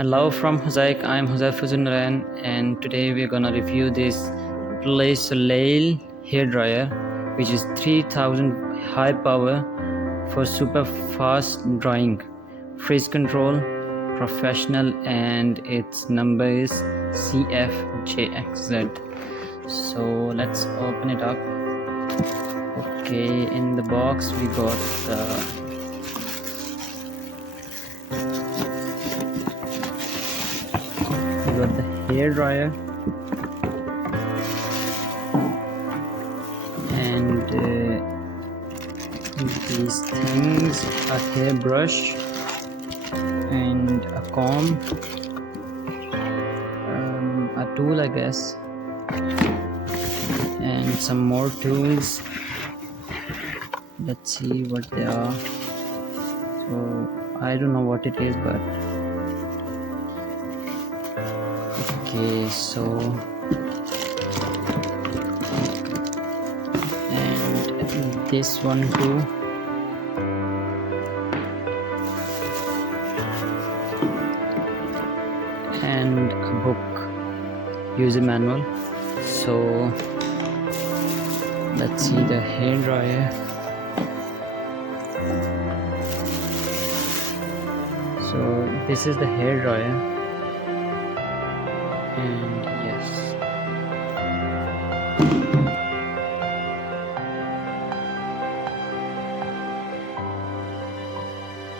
Hello from Hosaic, I'm Hosaifuzunaran, and today we're gonna review this PluieSoleil hair dryer, which is 3000 high power for super fast drying, freeze control, professional, and its number is CFJXZ. So let's open it up. Okay, in the box we got the hair dryer and these things, a hairbrush and a comb, a tool I guess, and some more tools. Let's see what they are. So I don't know what it is, but okay, so and this one too, and a book, user manual. So let's see the hair dryer. So this is the hair dryer, and yes,